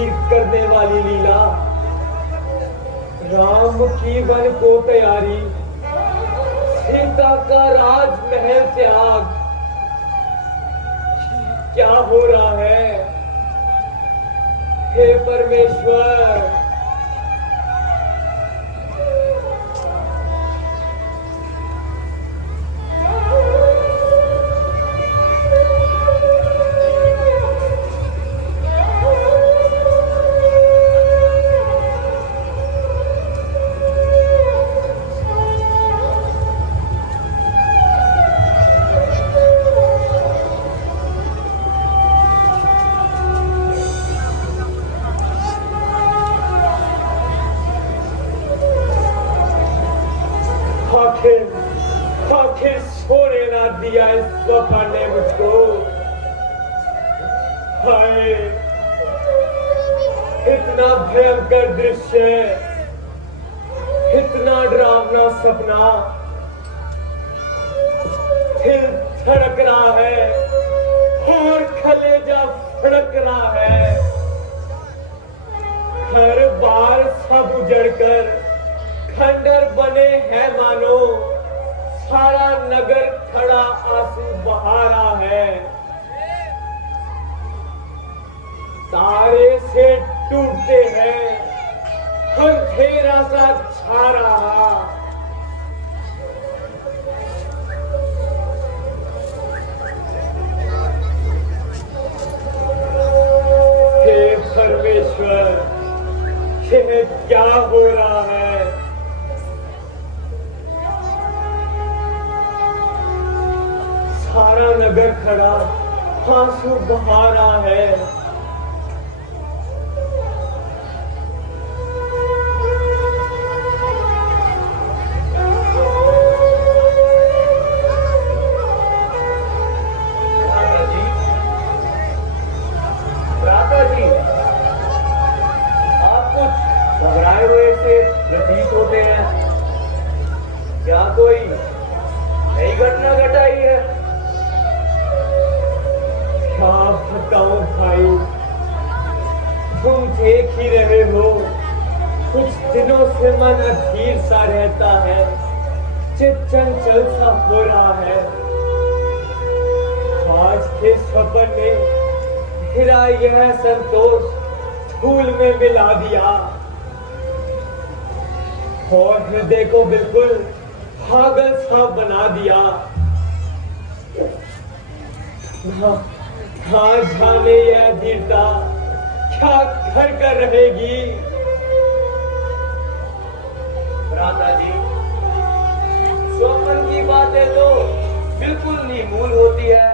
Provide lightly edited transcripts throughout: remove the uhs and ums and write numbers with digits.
ठीक करने वाली लीला। राम की वन को तैयारी, सीता का राजमहल त्याग। क्या हो रहा है हे परमेश्वर? आखिर सोने ना दिया इस वफा ने मुझको। हाय, इतना भयंकर दृश्य, इतना डरावना सपना। दिल धड़क रहा है और कलेजा फड़क रहा है। घर बार सब उजड़कर खंडर बने हैं मानो। सारा नगर खड़ा आंसू बहा रहा है। तारे से टूटते हैं, अंधेरा सा छा रहा। हे परमेश्वर, यह क्या हो रहा है? सारा नगर खड़ा आंसू बहा रहा है। आप कुछ घबराए हुए से प्रतीत होते हैं। क्या कोई नई घटना घटाई है? क्या बताऊं भाई, तुम देख ही रहे हो, कुछ दिनों से मन अधीर सा रहता है, चित चंचल सा हो रहा है। आज के सफर ने मेरा यह संतोष धूल में मिला दिया और हृदय को बिल्कुल पागल सा बना दिया। हाँ जाने यह धीरता क्या घर कर रहेगी। भ्राता जी, स्वप्न की बातें तो बिल्कुल निर्मूल होती है।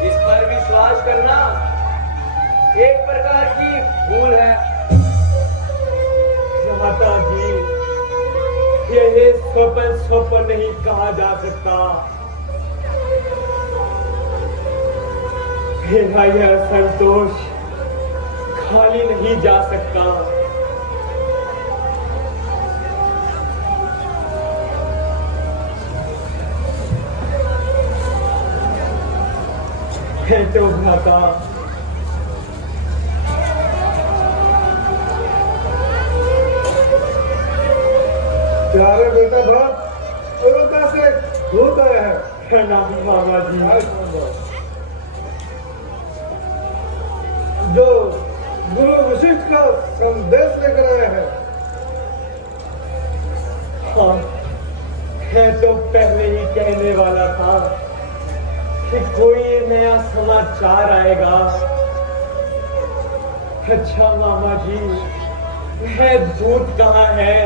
इस पर विश्वास करना एक प्रकार की भूल है। भ्राता जी, यह स्वप्न नहीं कहा जा सकता। मेरा यह संतोष खाली नहीं जा सकता। है तो भ्राता, प्यारे बेटा भक्त, अयोध्या से दूत आया है। नाम बाबा जी, जो गुरु वशिष्ठ का संदेश लेकर आया है। हाँ, मैं तो पहले ही कहने वाला था कि कोई नया समाचार आएगा। अच्छा मामा जी, मैं दूध कहाँ है?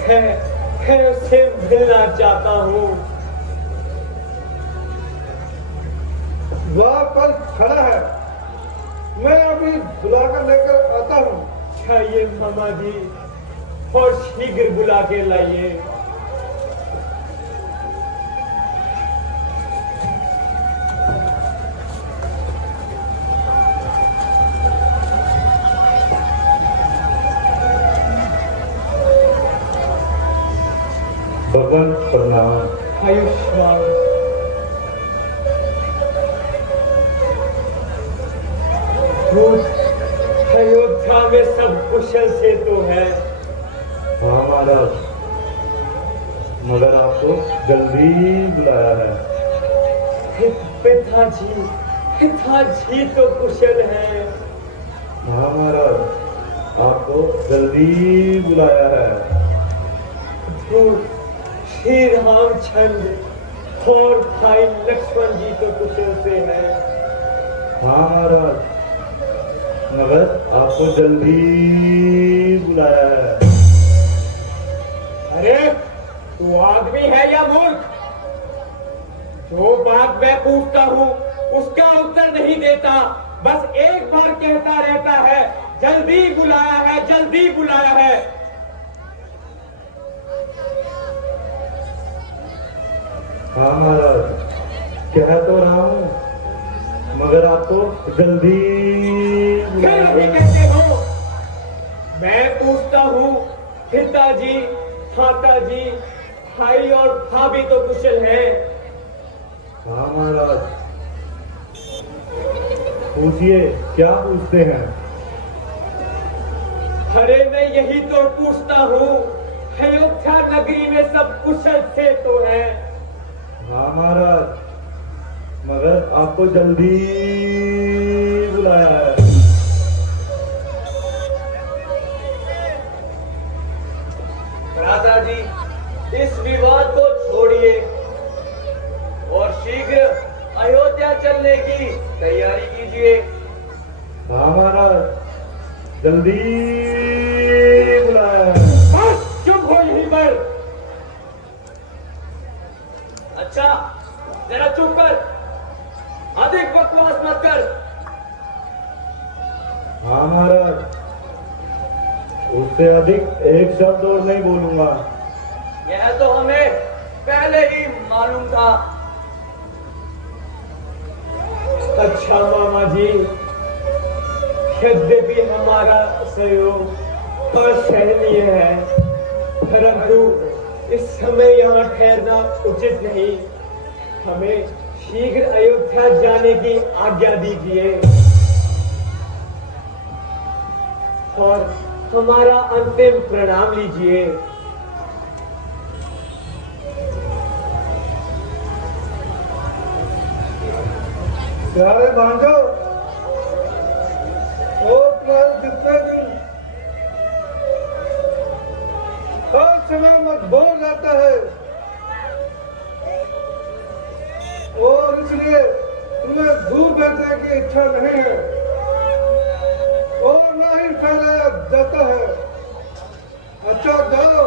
मैं उससे मिलना चाहता हूँ। वह पर खड़ा है, मैं अभी बुलाकर लेकर आता हूँ। चाहिए मामा जी, और शीघ्र बुला के लाइए। भगवान प्रणाम। आयुष्मान। अयोध्या में सब कुशल से तो है। हाँ महाराज, मगर आपको जल्दी बुलाया है। पिताजी, पिताजी तो कुशल है। हाँ महाराज, आपको जल्दी बुलाया है। तो श्री रामचंद्र और भाई लक्ष्मण जी तो कुशल से है। हाँ महाराज, मगर आपको जल्दी बुलाया है। अरे तू आदमी है या मूर्ख? जो बात मैं पूछता हूँ उसका उत्तर नहीं देता, बस एक बार कहता रहता है जल्दी बुलाया है, जल्दी बुलाया है। हाँ महाराज, कह तो रहा हूँ, मगर आपको जल्दी फिर बुलाया नहीं है। कहते हो? मैं पूछता हूँ पिताजी, माताजी, भाई और भाभी तो कुशल हैं। हाँ महाराज, पूछिए, क्या पूछते हैं? अरे मैं यही तो पूछता हूँ, अयोध्या नगरी में सब कुशल से तो है। हाँ महाराज, मगर आपको जल्दी बुलाया है। राजा जी, इस विवाद को छोड़िए और शीघ्र अयोध्या चलने की तैयारी कीजिए। हाँ महाराज, जल्दी बुलाया है। बस चुप हो यहीं पर। अच्छा जरा चुप कर, अधिक बकवास मत कर। हाँ महाराज, उससे अधिक एक शब्द और नहीं बोलूंगा। यह तो हमें पहले ही मालूम था। अच्छा मामा जी, यद्यपि हमारा सहयोग असहनीय है, परंतु इस समय यहाँ ठहरना उचित नहीं। हमें शीघ्र अयोध्या जाने की आज्ञा दीजिए और हमारा अंतिम प्रणाम लीजिए। प्यारे भांजो, ओ जितने दिन हर समय मत बोल रहता है और इसलिए तुम्हें दूर बैठने की इच्छा नहीं है और ना ही फैलाया जाता है। अच्छा जाओ,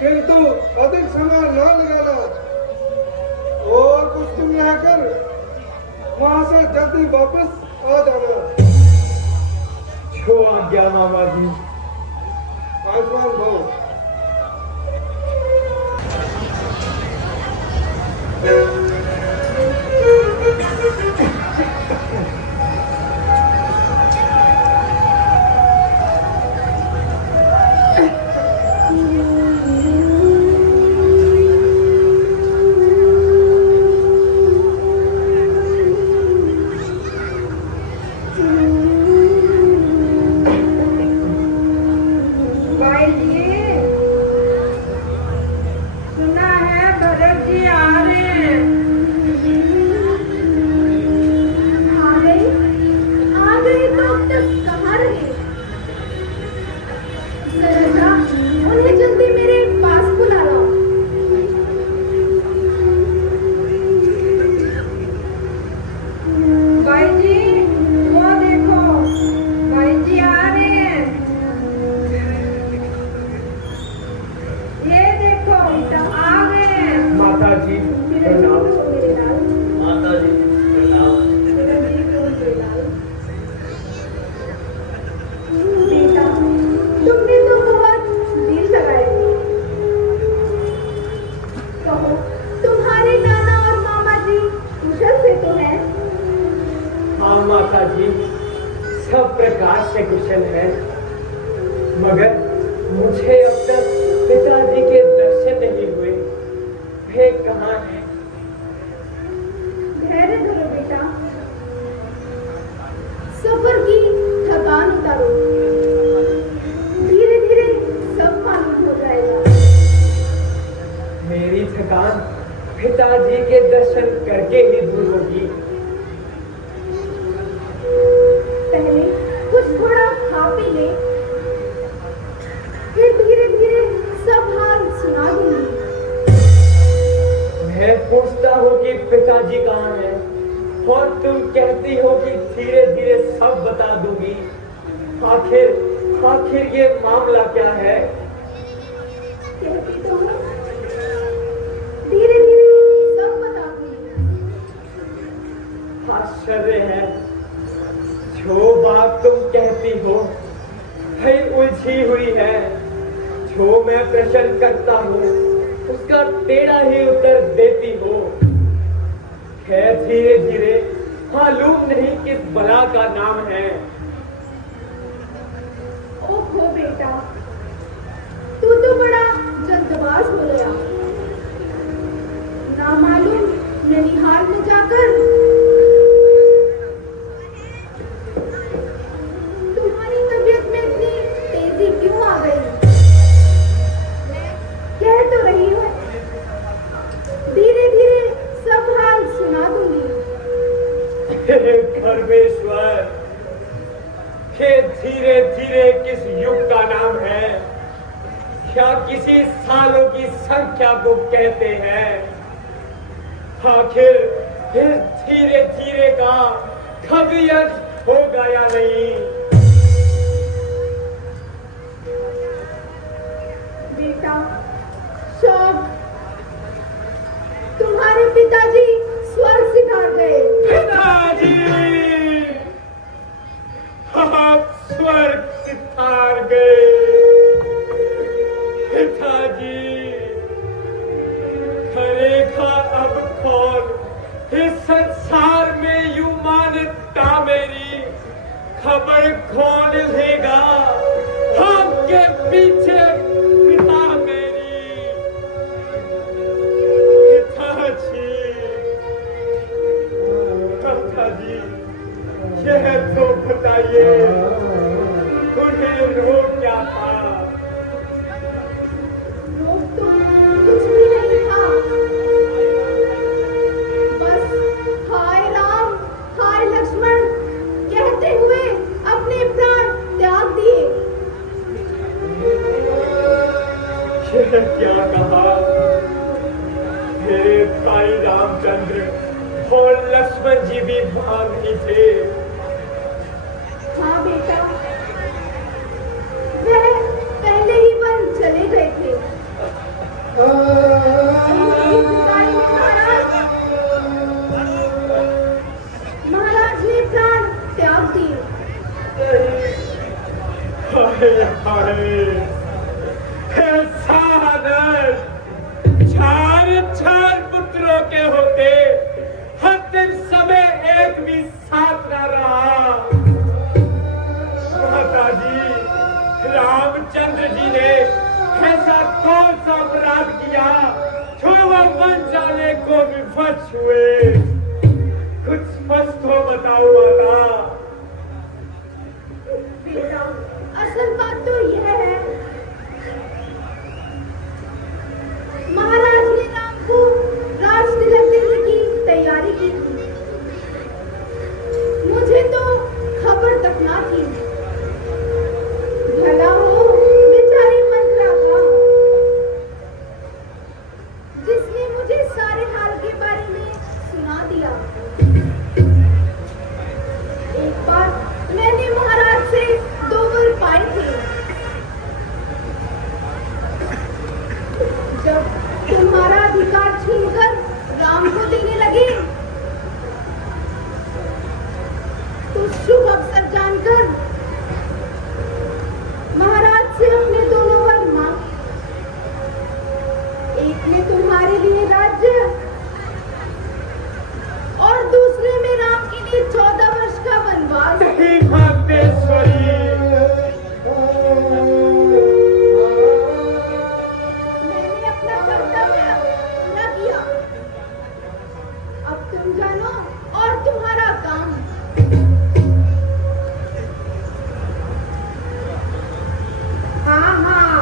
किंतु अधिक समय न लगाना और कुछ दिन रहकर वहां से जल्दी वापस आ जाना। जो आज्ञा मामा जी। आयुष्मान भव। माता जी सब प्रकार से कुशल है, मगर मुझे अब तक पिताजी के दर्शन नहीं हुए। वे कहाँ हैं? धैर्य धरो बेटा, थकान पिताजी के दर्शन करके ही दूर होगी। पहले कुछ थोड़ा खा पी ले, फिर धीरे धीरे सब हाल सुना दूंगी। मैं पूछता हूँ कि पिताजी कहाँ हैं और तुम कहती हो कि धीरे धीरे सब बता दूंगी। आखिर ये मामला क्या है? कहती तो हूँ, धीरे धीरे सब बता दूंगी। आश्चर्य है, जो बात तुम कहती हो वही उलझी हुई है। जो मैं प्रश्न करता हूँ उसका टेढ़ा ही उत्तर देती हो। है धीरे धीरे मालूम नहीं किस बला का नाम है। ओहो बेटा, तू तो बड़ा जल्दबाज हो गया। ना मालूम ननिहाल में जाकर तुम्हारी तबीयत में इतनी तेजी क्यों आ गई। कह तो रही हूँ, धीरे धीरे सब हाल सुना दूंगी। परमेश्वर, ये धीरे धीरे किस युग का नाम है? क्या किसी सालों की संख्या को कहते हैं? आखिर फिर धीरे धीरे का कभी अंत होगा या नहीं? बेटा शौक, तुम्हारे पिताजी स्वर्ग सिधार गए। पिताजी, आप स्वर्ग सिधार गए। पिताजी, करेगा अब कौन इस संसार में यूं मान्यता मेरी? खबर कौन लेगा आपके पीछे पिता मेरी? पिताजी, यह तो बताइए, उन्हें रोग क्या था? रोग तो कुछ भी नहीं था, बस हाय राम हाय लक्ष्मण कहते हुए अपने प्राण त्याग दिए। यह क्या कहा? मेरे भाई रामचंद्र और लक्ष्मण जी भी वहां नहीं थे। हाँ बेटा, वह पहले ही वन चले गए थे। महाराज ने प्राण त्याग दिए। हाय हाय, ऐसा आदर चार पुत्रों के होते अंतिम समय एक भी साथ न रहा। माताजी, रामचंद्र जी ने ऐसा कौन सा अपराध किया जो वह वन जाने को विवश हुए? कुछ स्पष्ट हो बताओ माता। बेटा, असल बात तो यह है, महाराज ने राम को राज तिलक देने की तैयारी की थी। मुझे तो खबर तक ना थी। भला हो बेचारी मंत्रा का, जिसने मुझे सारे हाल के बारे में सुना दिया। एक बार मैंने महाराज से 2 वर पाए थे। जब तुम्हारा अधिकार छीनकर राम को देने लगे तो शुभ अवसर जानकर महाराज से अपने दोनों वर मांगे। एक में तुम्हारे लिए राज्य और दूसरे में राम के लिए 14 वर्ष का वनवास। नहीं भाग्येश्वरी, मैंने अपना कर्तव्य पूरा किया। अब तुम जानो और तुम्हारा काम। हाँ हाँ,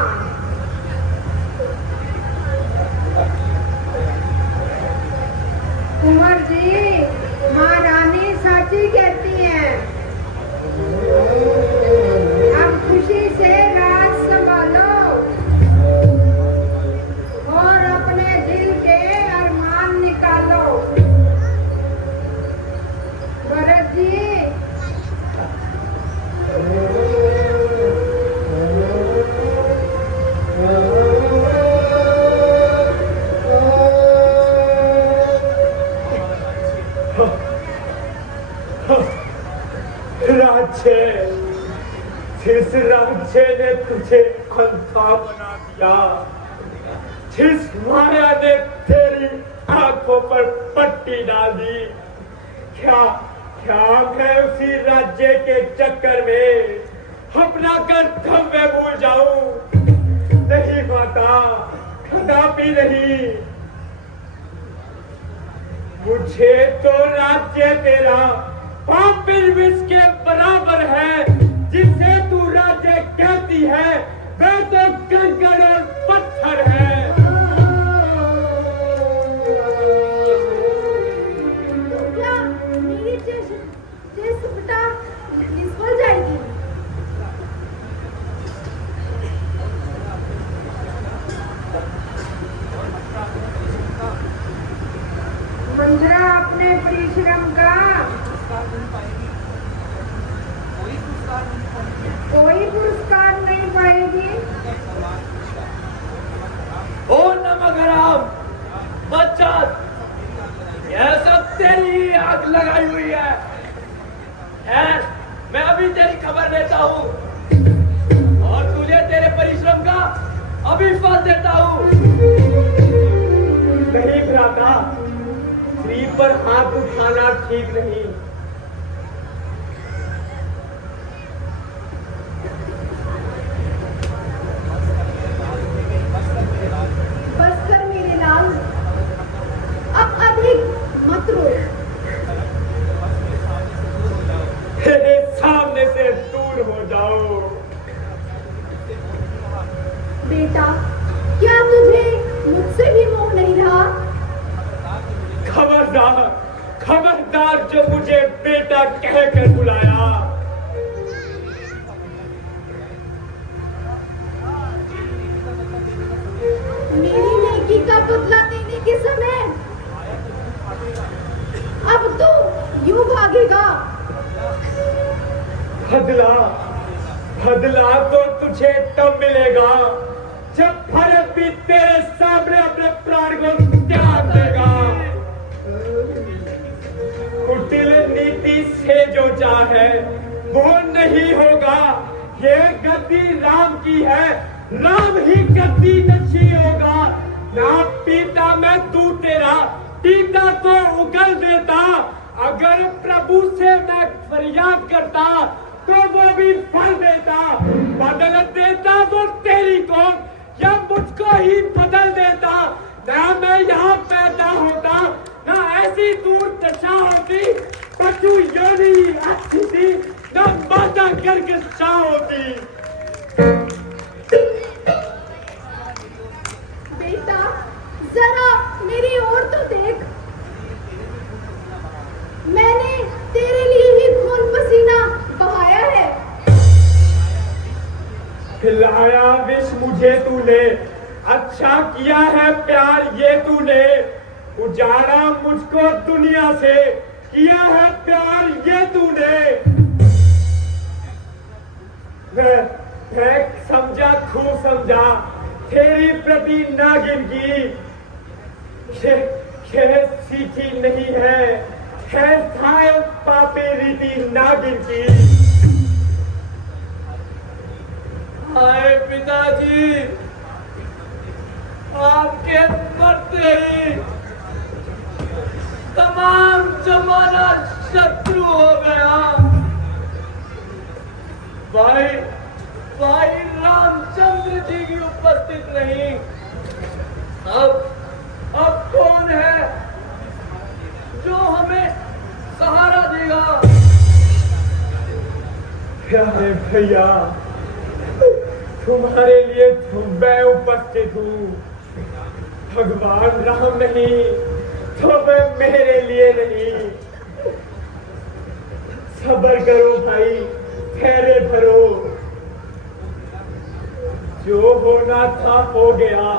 का बना दिया। जिस माया ने तेरी आंखों पर पट्टी डाल दी, क्या क्या मैं उसी राज्य के चक्कर में अपना कर्तव्य भूल जाऊं? नहीं माता, कदापि नहीं। मुझे तो राज्य तेरा पापिल विष के बराबर है। जिसे तू राज्य कहती है वह तो कंकड़ और पत्थर है। तो क्या मेरी चेष्टा निष्फल जाएगी? मंजरा अपने परिश्रम का कोई पुरस्कार नहीं पाएगी। ओ नमकराम बच्चा, यह सब तेरी ही आग लगाई हुई है। मैं अभी तेरी खबर देता हूँ और तुझे तेरे परिश्रम का अभी फल देता हूँ। नहीं भ्राता, स्त्री पर हाथ उठाना ठीक नहीं। बस कर मेरे लाल, अब अधिक मत रो। मेरे सामने से दूर हो जाओ। बेटा, क्या तुझे मुझसे भी मोह नहीं रहा? खबरदार, खबरदार जो मुझे बेटा कहकर बुलाया। मेरी नेकी का बदला देने के समय अब तू यूं भागेगा। बदला, बदला तो तुझे तब मिलेगा जब भरत भी तेरे सामने अपने प्राण को त्याग देगा। कुटिल नीति से जो चाहे वो नहीं होगा। ये गद्दी राम की है, राम ही गद्दी नशी होगा। ना पीता मैं तू तेरा, पीता तो उगल देता। अगर प्रभु से मैं फरियाद करता तो वो भी फल देता। बदल देता वो तेरी को या मुझको ही बदल देता। ना मैं यहाँ पैदा होता, ना ऐसी दूर दशा होती। पशु योनि अच्छी थी, ना माता गर्ग सा होती। बेटा, जरा मेरी ओर तो देख। मैंने तेरे लिए ही खून पसीना बहाया है। खिलाया विष मुझे तूने, अच्छा किया है प्यार ये तूने। उजाड़ा मुझको दुनिया से, किया है प्यार ये तूने। मैं समझा, खूब समझा तेरी प्रति नागिन की। ये सीखी नहीं है, है पापी रीति नागिन की। हाय पिताजी, आपके मरते ही तमाम जमाना शत्रु हो गया। भाई रामचंद्र जी की उपस्थित नहीं। अब कौन है जो हमें सहारा देगा? प्यारे भैया, तुम्हारे लिए तो मैं उपस्थित हूँ। भगवान राम नहीं तो वह मेरे लिए नहीं। सब्र करो भाई, ठहरे भरो। जो होना था हो गया।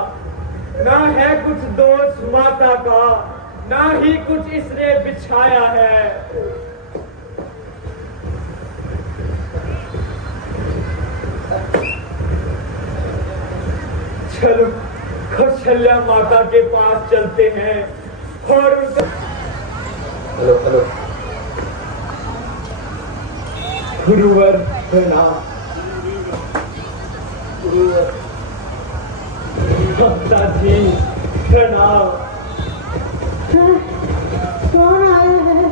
ना है कुछ दोष माता का, ना ही कुछ इसने बिछाया है। चलो कौशल्या माता के पास चलते हैं और उनका हेलो गुरुवर प्रणाम। गुरुवर माता जी प्रणाम। कौन आया है?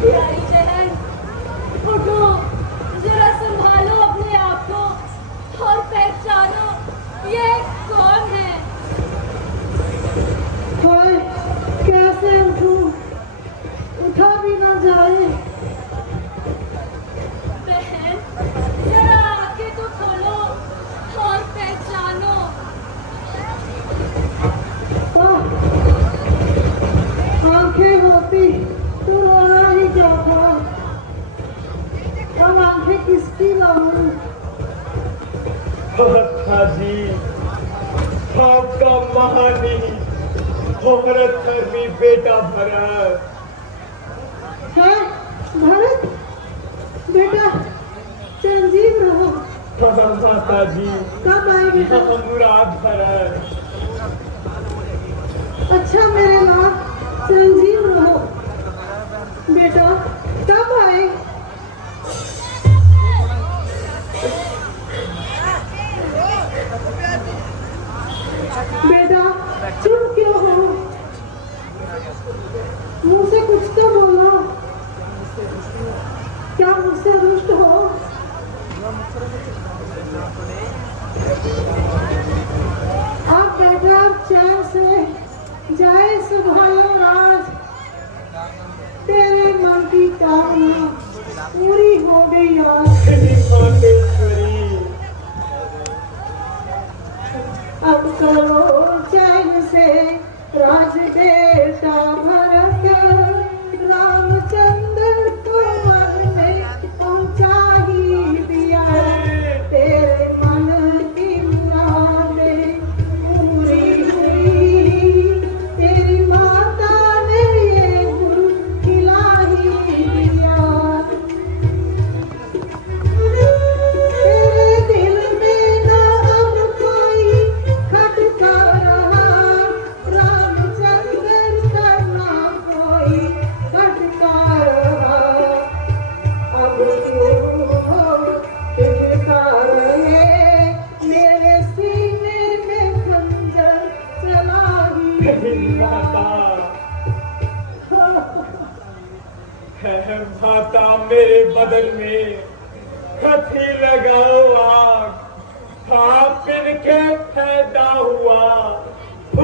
प्यारी बहन, उठो, जरा संभालो अपने आप को और पहचानो ये कौन है। हाय, कैसे उठूं? उठा भी ना जाए। बहन, जरा आंखें तो खोलो और पहचानो। आंखें होती तो रोना ही क्या था। अब आंखें किसकी लाऊं? माता जी आपका महानी औरत धर्मी बेटा भरत है भरत बेटा, चिरंजीव रहो। माता जी कब आए बेटा? मुराद भरत। अच्छा मेरे लाल, चिरंजीव रहो बेटा। कब आए? बेटा चुप क्यों हो? मुंह से कुछ तो बोलो। क्या मुझसे रुष्ट हो? आप बेटा चैन से जाए सुभायो राज। तेरे मन की कामना पूरी हो गई आज। मातेश्वरी अब करो चैन से राज बेटा भरत। रामचंद्र को मन में पहुंचा ही दिया। तेरे मन की मुरादें पूरी हुई। तेरी माता ने ये गुरु खिला ही दिया। तेरे दिल में ना अब कोई खटका रहा। रामचंद्र का ना कोई खटका रहा। अब क्यों खटका रहे? मेरे सीने में खंजर चला ही माता है माता मेरे बदन में हथी लगाओ आग। आप इनके पैदा हुआ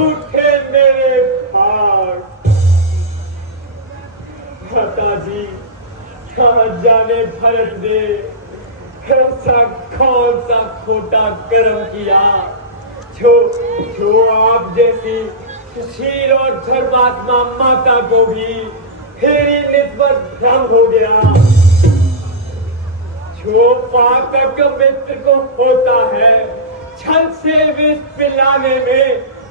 उठे मेरे भाग। माता जी कहाँ जाने भरत ने ऐसा कौन सा खोटा कर्म किया जो आप जैसी शीर और धर्मात्मा माता को भी तेरी निस्बत भ्रम हो गया। जो पातक मित्र को होता है छल से विष पिलाने में,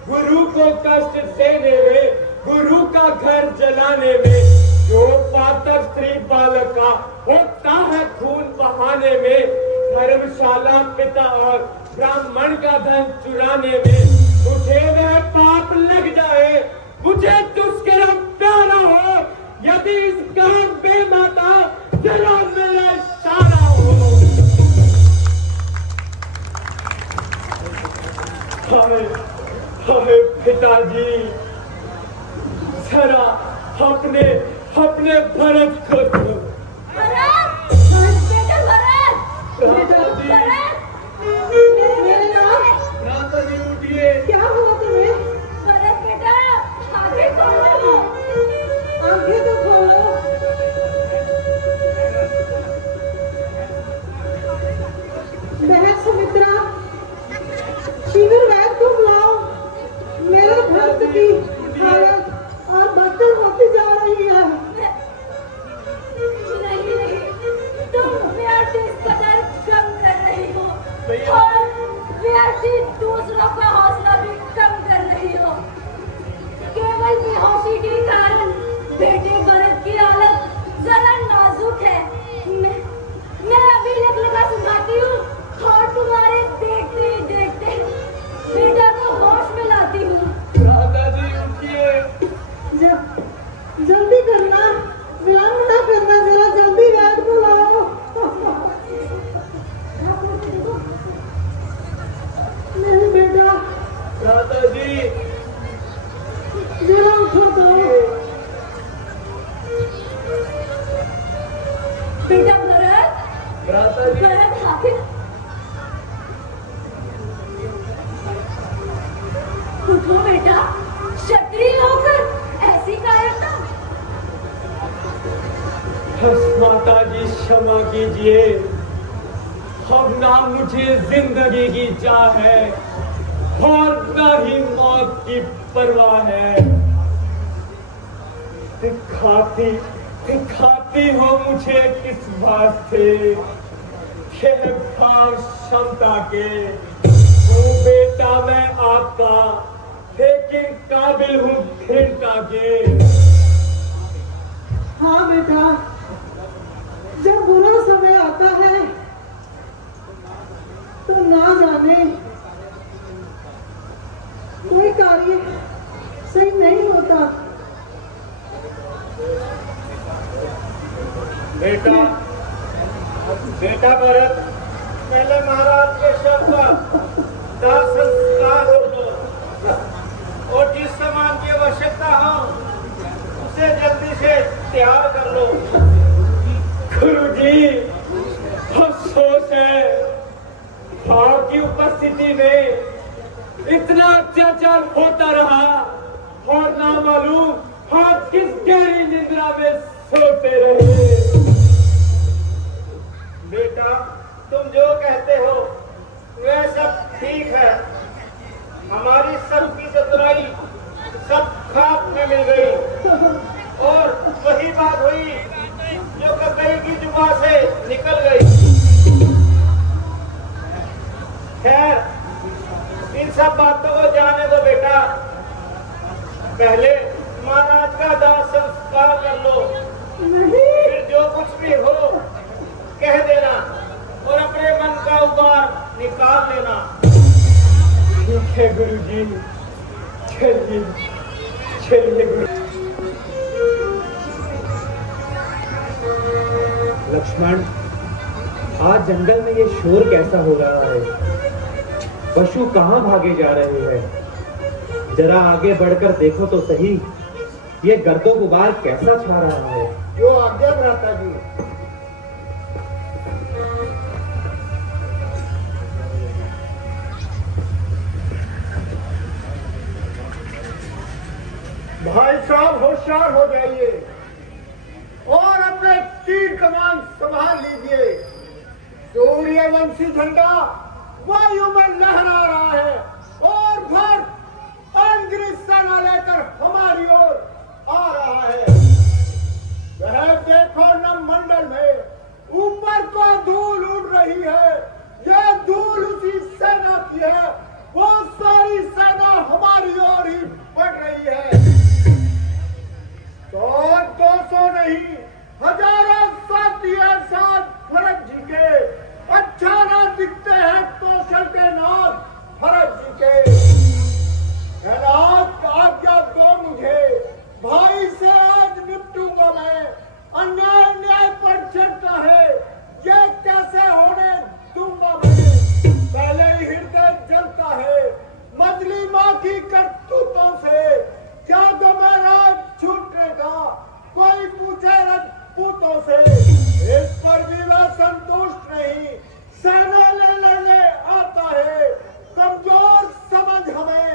गुरु को कष्ट देने में, गुरु का घर जलाने में, जो पातक स्त्री बालक का होता है खून बहाने में, धर्मशाला पिता और ब्राह्मण का धन चुराने में, मुझे वह पाप लग जाए, मुझे दुष्कर्म प्यारा हो, यदि इस काम पे माता जरा मेरा इशारा हो। हाय हाय पिताजी, जरा अपने अपने भरत को भरत, बेटा भरत, भरत, मेरे नाम माता जी उठिए। क्या हुआ तुम्हें? भरत बेटा, आंखें खोलो। आंखें तो खोलो। बहन सुमित्रा, शिविर वैद को बुलाओ। मेरे भक्त की हालत और बदतर होती जा रही है। भ्राता जी। जरा उठो तो। बेटा भरत, भ्राता जी। भरत आखिर उठो बेटा, क्षत्रिय होकर ऐसी कायरता। माता जी क्षमा कीजिए, अब ना मुझे जिंदगी की चाह है और ना ही मौत की परवाह है। दिखाती हो मुझे किस बात से यह भाव क्षमता के। हूँ बेटा मैं आपका, लेकिन काबिल हूँ घृणा के। हाँ बेटा, जब बुरा समय आता है तो ना जाने कोई कार्य सही नहीं होता। बेटा भरत, पहले महाराज के शव का दाह संस्कार कर लो और जिस सामान की आवश्यकता हो उसे जल्दी से तैयार कर लो। गुरुजी, अफसोस है आपकी उपस्थिति में इतना अत्याचार होता रहा और ना मालूम आप किस गहरी निद्रा में सोते रहे। बेटा, तुम जो कहते हो वह सब ठीक है। हमारी सबकी चतुराई सब खाक में मिल गई और वही बात हुई जो ककई की जुबान से निकल गई। खैर, इन सब बातों को जाने दो बेटा, पहले महाराज का दाह संस्कार कर लो, फिर जो कुछ भी हो कह देना और अपने मन का उबार निकाल लेना। ठीक है गुरुजी, चलिए चलिए गुरु। लक्ष्मण, आज जंगल में ये शोर कैसा हो रहा है? पशु कहाँ भागे जा रहे हैं? जरा आगे बढ़कर देखो तो सही, ये गर्दो गुबार कैसा छा रहा है? जो आज्ञा भ्राता जी। भाई साहब होशियार हो जाइए और अपने तीर कमान संभाल लीजिए। सूर्यवंशी झंडा वायु में लहरा रहा है और भर अंग्रेज सेना लेकर हमारी ओर आ रहा है। वह देखो न मंडल में ऊपर को धूल उड़ रही है, यह धूल उसी सेना की है। वो सारी सेना हमारी ओर ही बढ़ रही है। 100-200 नहीं, हजारों साथी हैं साथ भरत जी के। अच्छा ना दिखते हैं तो चलते नाथ भरत जी के। आज्ञा दो मुझे, भाई से आज निपटूंगा मैं। अन्याय न्याय पर चढ़ता है, ये कैसे होने दूंगा मैं। पहले ही हृदय जलता है मजली माँ की करतूतों से। क्या तो मेरा छूटेगा, कोई पूछे रजपूतों से। इस पर भी वह संतुष्ट नहीं, सेना लड़ने आता है। कमजोर समझ हमें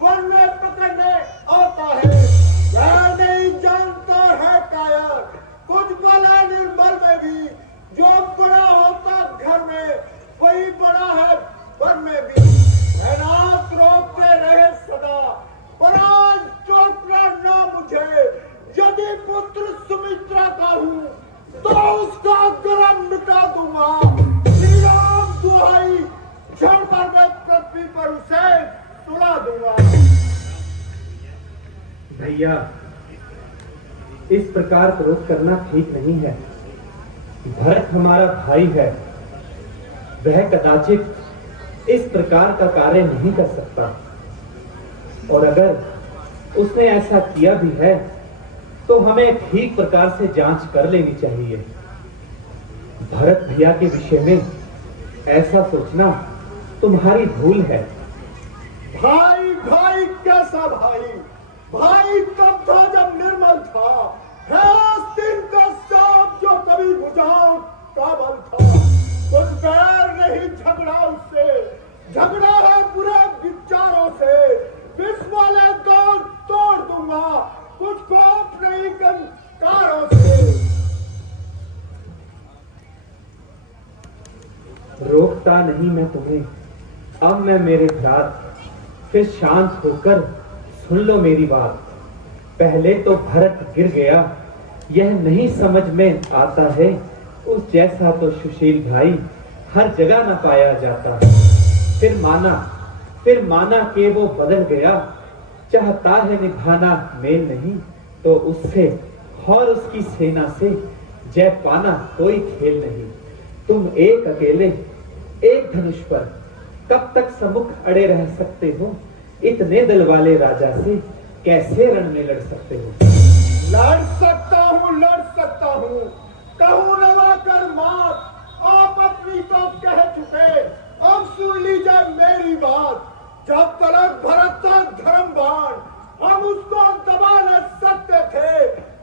वन में पकड़ने आता है। वह नहीं जानता है कायर, कुछ बोला निर्मल में भी। जो बड़ा होता घर में वही बड़ा है वन में भी। नाथ रोकते रहे सदा, पर आज चोटना ना मुझे। यदि पुत्र सुमित्रा का हूँ तो उसका गरम मिटा दूंगा। श्री राम दुहाई, क्षण भर में पृथ्वी पर उसे सुला दूंगा। भैया, इस प्रकार क्रोध करना ठीक नहीं है। भरत हमारा भाई है, वह कदाचित इस प्रकार का कार्य नहीं कर सकता। और अगर उसने ऐसा किया भी है तो हमें ठीक प्रकार से जांच कर लेनी चाहिए। भरत भैया के विषय में ऐसा सोचना तुम्हारी भूल है। भाई भाई कैसा भाई? भाई तब था जब निर्मल था, है आस्तीन का सांप जो कभी बुझाओ काबल था। कुछ बैर नहीं झगड़ा उससे, झगड़ा है बुरे विचारों से। विष वाले दौर तोड़ दूंगा, कुछ खौफ नहीं कंकारों से। रोकता नहीं मैं तुम्हें, अब मैं मेरे भ्रात, फिर शांत होकर सुन लो मेरी बात। पहले तो भरत गिर गया, यह नहीं समझ में आता है, उस जैसा तो सुशील भाई हर जगह न पाया जाता। फिर माना कि वो बदल गया, चाहता है निभाना मेल नहीं, तो उससे और उसकी सेना से जय पाना कोई खेल नहीं। तुम एक अकेले एक धनुष पर कब तक सम्मुख अड़े रह सकते हो? इतने दल वाले राजा से कैसे रण में लड़ सकते हो? लड़ सकता हूँ, कहूँ नवा कर मात। आप अपनी तो कह चुके, अब सुन लीजिए मेरी बात। जब तलक भरत था धर्म बाण, हम उसको दबा न सकते थे।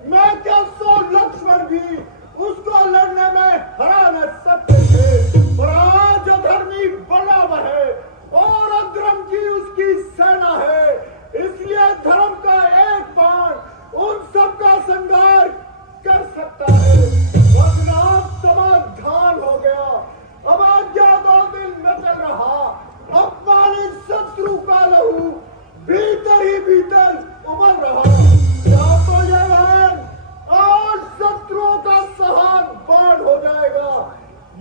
मैं क्या सो लक्ष्मण भी उसको लड़ने में हरा न सकते थे। पर आज अधर्मी बड़ा वह है और अधर्म की उसकी सेना है, इसलिए धर्म का एक बाण उन सबका संहार कर सकता है। बदनाम समाधान हो गया, अब आज्ञा 2 दिन न चल रहा। अपमानित शत्रु का लहू भीतर ही भीतर उमड़ रहा। या तो जवान आज शत्रुओं का सहान बाण हो जाएगा,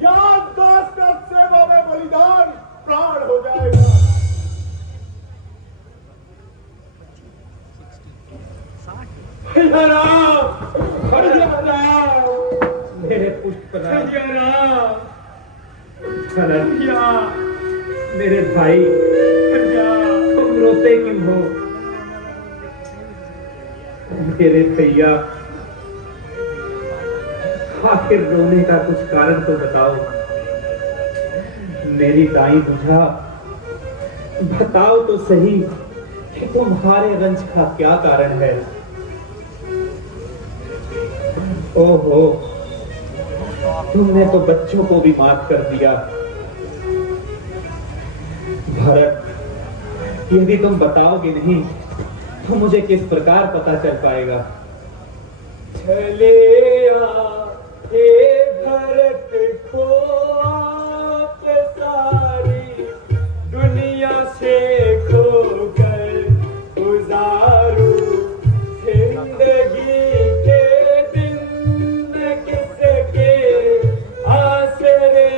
या दास का सेवा में बलिदान प्राण हो जाएगा। मेरे पुष्पराज, मेरे भाई, तुम रोते क्यों हो? मेरे भैया, आखिर रोने का कुछ कारण तो बताओ। मेरी दाई बुझा, बताओ तो सही कि तुम्हारे रंज का क्या कारण है? ओहो, तुमने तो बच्चों को भी माफ कर दिया। भरत, यदि तुम बताओगे नहीं तो मुझे किस प्रकार पता चल पाएगा? चले हे भरत को आप सारी दुनिया से खोकर गुजारो जिंदगी के दिन किसके आसरे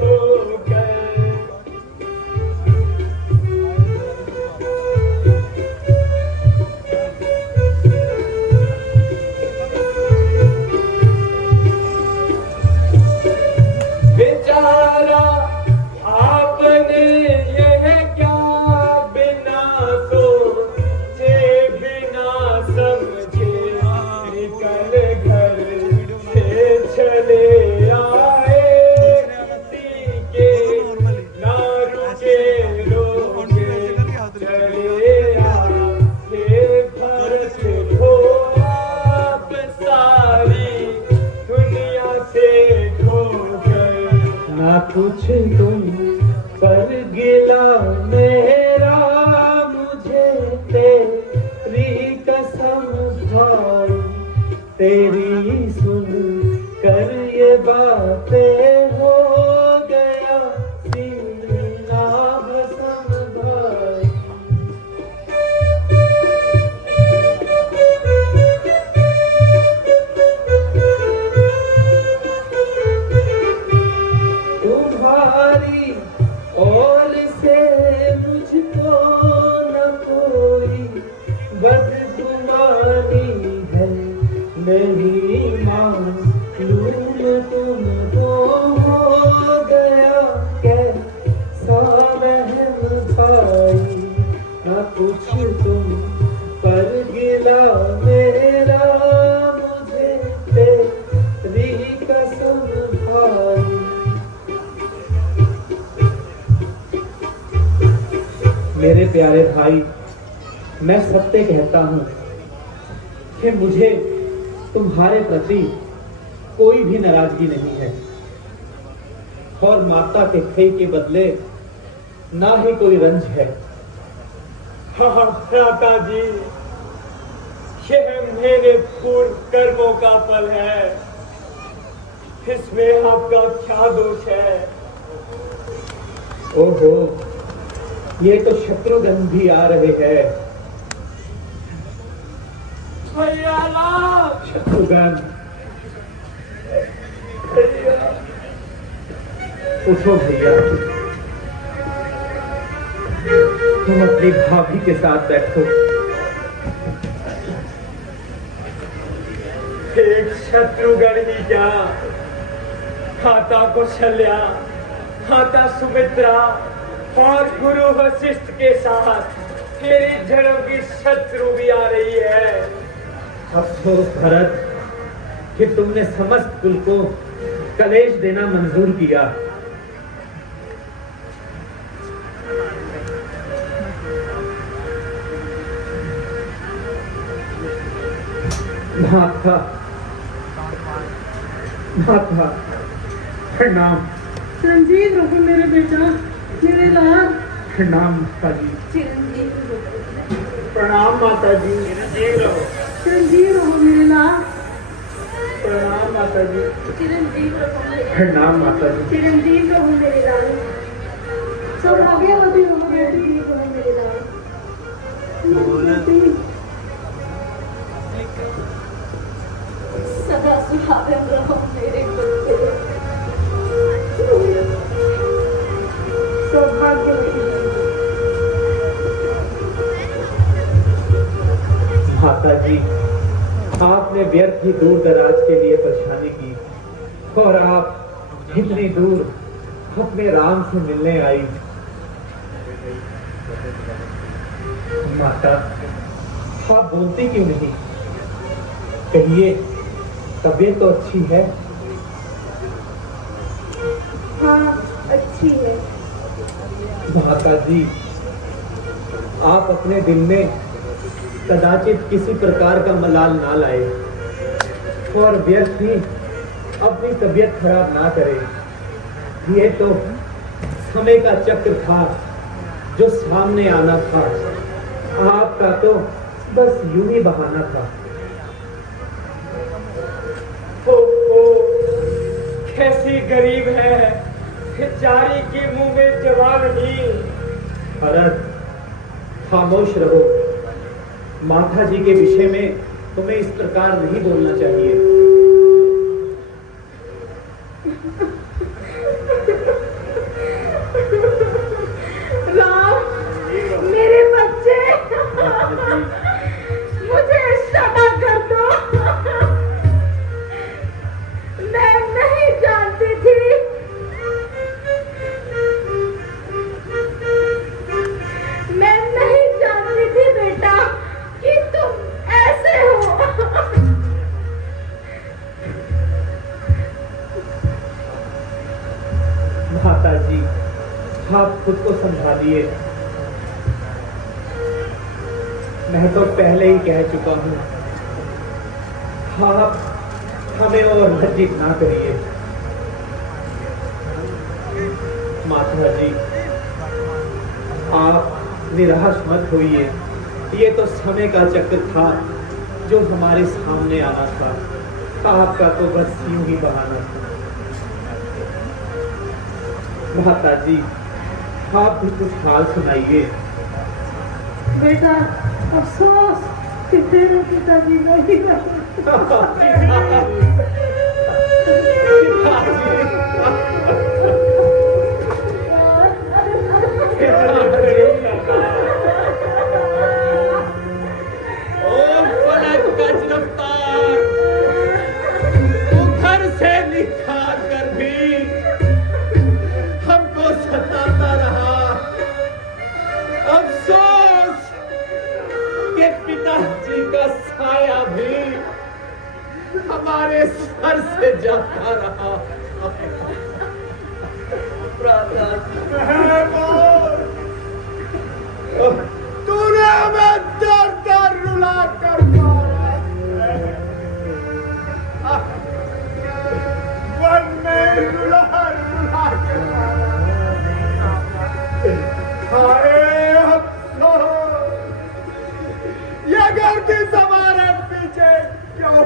होकर। बेचारा आपने यह क्या बिना सोचे बिना समझे निकल घर से चले आए। किसी के ना रुके रोके चले आए। भरत को आप सारी दुनिया से ना कुछ तुम पर गिला मेरा, मुझे तेरी कसम भाई, तेरी सुन कर ये बातें हो गया सीना भस्म भाई। तुम्हारी ओर से मुझको न कोई बदगुमानी है, नहीं मालूम तुमको हो गया कैसा वहम भाई। न कुछ तुम पर गिला मेरा, मुझे तेरी कसम भाई। मेरे प्यारे भाई, मैं सत्य कहता हूं कि मुझे तुम्हारे प्रति कोई भी नाराजगी नहीं है, और माता के खेल के बदले ना ही कोई रंज है। हाँ भ्राता जी, यह मेरे पूर्व कर्मों का फल है, इसमें आपका क्या दोष है? ओहो, ये तो शत्रुघ्न भी आ रहे हैं। भैया राम, शत्रुघ्न, उठो भैया, तुम अपनी भाभी के साथ बैठो। एक शत्रुघ्न ही क्या, माता कौशल्या, माता सुमित्रा और गुरु वशिष्ठ के साथ मेरी जन्म की शत्रु भी आ रही है। अफसोस भरत कि तुमने समस्त कुल को कलेश देना मंजूर किया। माता, माता, प्रणाम। चिरंजीव रहो मेरे बेटा, मेरे लाल। प्रणाम माता जी। प्रणाम माता जी। चिरंजीव रहो मेरे लाल। प्रणाम माता जी। प्रणाम माता जी। चिरंजीव रहो मेरे लाल। सौभाग्यवती रहो बेटी, रहो मेरे लाल। सदा सुहागन रहो मेरे बच्चे। सौभाग्यवती माता जी, आपने व्यर्थ ही दूर दराज के लिए परेशानी की, और आप इतनी दूर अपने राम से मिलने आई। माता, आप बोलती क्यों नहीं? कहिए, तबीयत तो अच्छी है? हाँ, अच्छी है। माता जी, आप अपने दिल में कदाचित किसी प्रकार का मलाल ना लाए, और व्यर्थ ही अपनी तबीयत खराब ना करें। ये तो समय का चक्र था जो सामने आना था, आपका तो बस यूं ही बहाना था। ओ, कैसी गरीब है, बेचारी के मुंह में जवाब नहीं। भरत, खामोश रहो। माता जी के विषय में तुम्हें इस प्रकार नहीं बोलना चाहिए। राम, मेरे बच्चे, मुझे क्षमा कर दो। मैं नहीं जानती थी, मैं नहीं जानती थी बेटा कि तुम ऐसे हो। माता जी, आप खुद को संभालिए। मैं तो पहले ही कह चुका हूं, आप हमें और लज्जित ना करिए। माता जी, आप निराश मत होइए। ये तो समय का चक्र था जो हमारे सामने आना था, आपका तो बस यूं ही बहाना था। माता जी, आप भी कुछ हाल सुनाइए। बेटा, अफसोस कि तेरे पिताजी नहीं रहे। ओ फलक का गिरफ्तार, तू घर से निकाल कर भी हमको सताता रहा। अफसोस के पिताजी का साया भी हमारे सर से जाता रहा। तूने हमें ये गर्दी हमारे पीछे क्यों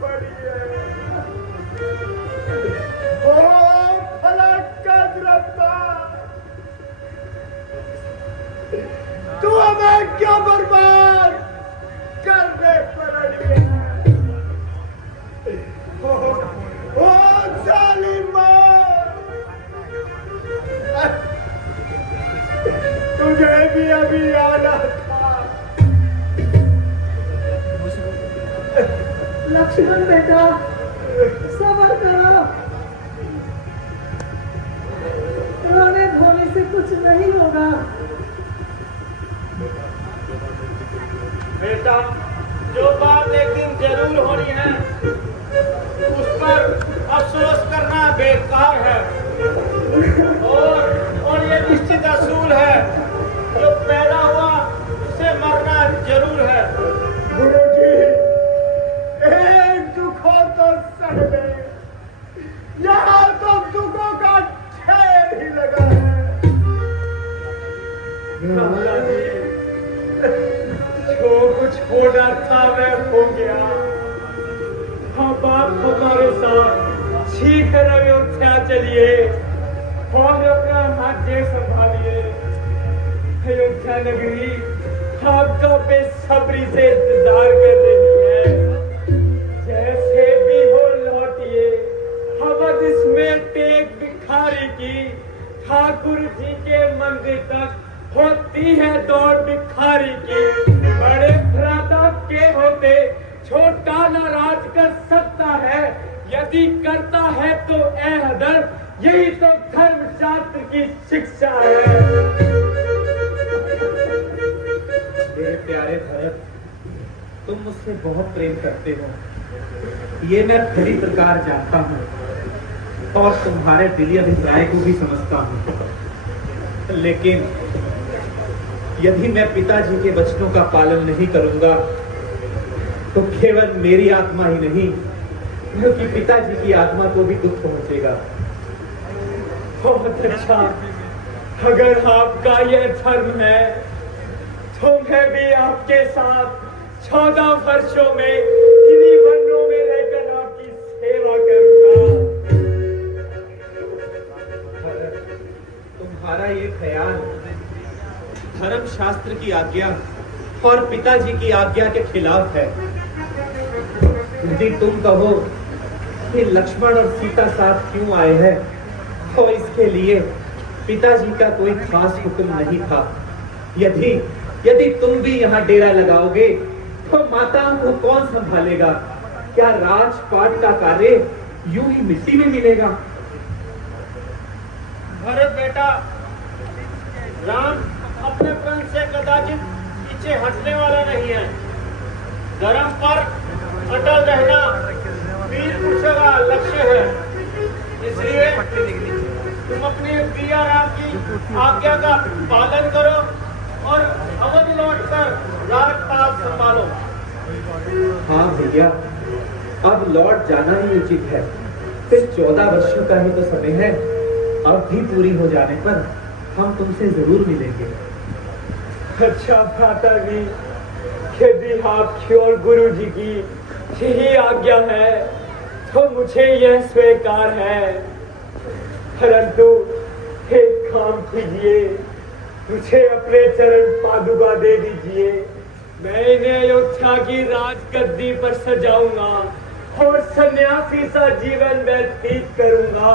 पड़ी है? ओ फलक का दरख्ता, तू हमें क्यों बर्बाद करने पर अड़ी है? ओ जालिमा, तुझे भी अभी आना था। लक्ष्मण बेटा, सब्र करो। रोने धोने से कुछ नहीं होगा। बेटा, जो बात एक दिन जरूर होनी है, उस पर अफसोस करना बेकार है। और ये निश्चित असूल है, जो पैदा हुआ उसे मरना जरूर है। गुरुजी, एक दुख हो तो सह ले, यहाँ तो दुखों का ढेर ही लगा है। माता जी, जो कुछ होना था वह हो गया। अब आप हमारे साथ शीघ्र अयोध्या चलिए और अपना राज्य संभालिए। अयोध्या नगरी आपका बेसब्री से इंतजार कर रही है। जैसे भी हो लौटिए। अवध इसमें टेक भिखारी की ठाकुर जी के मंदिर तक होती है दौड़ भिखारी की। बड़े भ्राता के होते छोटा न राज कर सकता है, यदि करता है तो ए हदर, यही तो धर्मशास्त्र की शिक्षा है। मेरे प्यारे भरत, तुम मुझसे बहुत प्रेम करते हो, ये मैं भली प्रकार जानता हूँ और तुम्हारे दिली अभिप्राय को भी समझता हूँ। लेकिन यदि मैं पिताजी के वचनों का पालन नहीं करूंगा तो केवल मेरी आत्मा ही नहीं, क्योंकि पिताजी की आत्मा को भी दुख पहुंचेगा। बहुत अच्छा, अगर आपका यह धर्म है तो मैं भी आपके साथ 14 वर्षों में इन्हीं वनों में रहकर आपकी सेवा करूंगा। तुम्हारा ये ख्याल धर्म शास्त्र की आज्ञा और पिताजी की आज्ञा के खिलाफ है। यदि तुम कहो कि लक्ष्मण और सीता साथ क्यों आए हैं, तो इसके लिए पिताजी का कोई खास हुक्म नहीं था। यदि तुम भी यहाँ डेरा लगाओगे तो माताओं को कौन संभालेगा? क्या राजपाट का कार्य यूं ही मिट्टी में मिलेगा? भरत बेटा, राम अपने पंथ से कदाचित पीछे हटने वाला नहीं है। धर्म पर अटल रहना वीर पुरुषों का लक्ष्य है। इसलिए तुम अपने प्रिया राम की आज्ञा का पालन करो और अवध लौटकर राजपाल संभालो। हाँ भैया, अब लौट जाना ही उचित है। सिर्फ 14 वर्षों का ही तो समय है। अब भी पूरी हो जाने पर हम तुमसे जरूर मिलेंगे। अच्छा भ्राता जी, यदि आपकी और गुरु जी की यही आज्ञा है तो मुझे यह स्वीकार है। परंतु एक काम कीजिए, मुझे अपने चरण पादुका दे दीजिए। मैं इन्हें अयोध्या की राजगद्दी पर सजाऊंगा और सन्यासी सा जीवन व्यतीत करूंगा।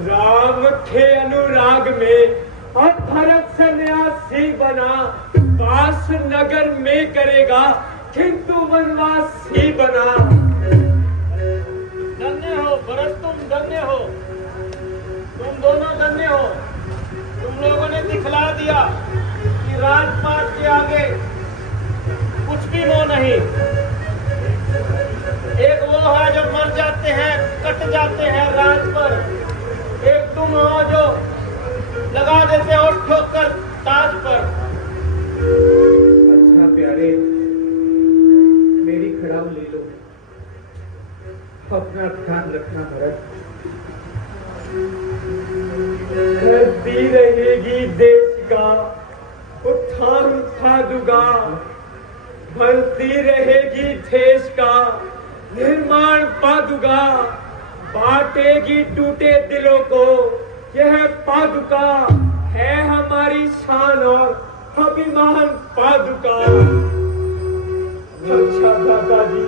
राम के अनुराग में अब भरत सन्यासी बना वास नगर में करेगा, किंतु वनवासी बना। धन्य हो भरत, तुम धन्य हो, तुम दोनों धन्य हो। तुम लोगों ने दिखला दिया कि राजपाट के आगे कुछ भी मोह नहीं। एक वो है जो मर जाते हैं, कट जाते हैं राज पर। एक तुम हो जो लगा देते हो ठोकर ताज पर। अच्छा प्यारे, मेरी खड़ाऊ ले लो। अपना ध्यान रखना भरत। धरती रहेगी देश का उत्थान साधुगा। बनती रहेगी देश का निर्माण पादुका, बांटेगी टूटे दिलों को यह पादुका, है हमारी शान और अभिमान पादुका। अच्छा दादाजी,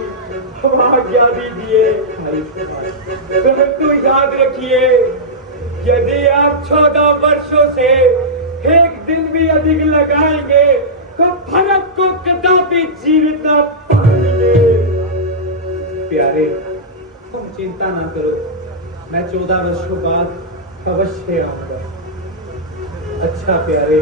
हम आज्ञा दीजिए, परंतु याद रखिए यदि आप 14 वर्षों से एक दिन भी अधिक लगाएंगे तो भारत को कदापि जीवित न पाएंगे। प्यारे, तुम चिंता ना करो, मैं 14 वर्षों बाद अवश्य आऊंगा। अच्छा प्यारे।